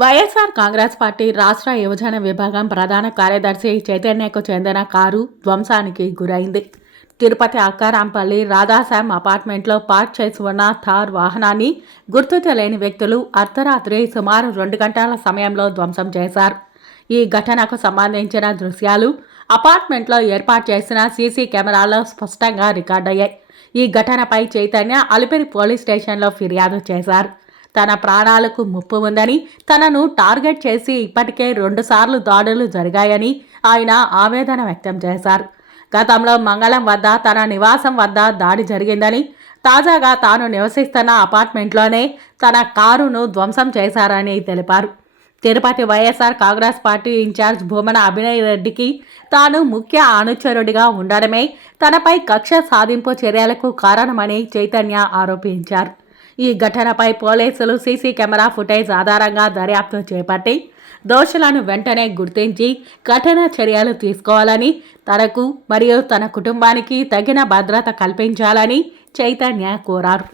YSR Congress party రాష్ట్ర యువజన విభాగం ప్రధాన కార్యదర్శి చైతన్యకు చెందిన కారు ధ్వంసానికి గురైంది. తిరుపతి అక్కారాంపల్లి రాధాశ్యామ్ అపార్ట్మెంట్లో పార్క్ చేసి ఉన్న థార్ వాహనాన్ని గుర్తు తెలియని వ్యక్తులు అర్ధరాత్రి సుమారు రెండు గంటల సమయంలో ధ్వంసం చేశారు. ఈ ఘటనకు సంబంధించిన దృశ్యాలు అపార్ట్మెంట్లో ఏర్పాటు చేసిన సీసీ కెమెరాలో స్పష్టంగా రికార్డయ్యాయి. ఈ ఘటనపై చైతన్య అలిపిరి పోలీస్ స్టేషన్లో ఫిర్యాదు చేశారు. తన ప్రాణాలకు ముప్పు ఉందని తనను టార్గెట్ చేసి ఇప్పటికే రెండుసార్లు దాడులు జరిగాయని ఆయన ఆవేదన వ్యక్తం చేశారు. గతంలో మంగళం వద్ద తన నివాసం వద్ద దాడి జరిగిందని తాజాగా తాను నివసిస్తున్న అపార్ట్మెంట్లోనే తన కారును ధ్వంసం చేశారని తెలిపారు. Tirupati YSR Congress party incharge Bhumana Abhinay రెడ్డికి తాను ముఖ్య అనుచరుడిగా ఉండడమే తనపై కక్ష సాధింపు చర్యలకు కారణమని చైతన్య ఆరోపించారు. ఈ ఘటనపై పోలీసులు సీసీ కెమెరా ఫుటేజ్ ఆధారంగా దర్యాప్తు చేపట్టి దోషులను వెంటనే గుర్తించి కఠిన చర్యలు తీసుకోవాలని తనకు మరియు తన కుటుంబానికి తగిన భద్రత కల్పించాలని చైతన్య కోరారు.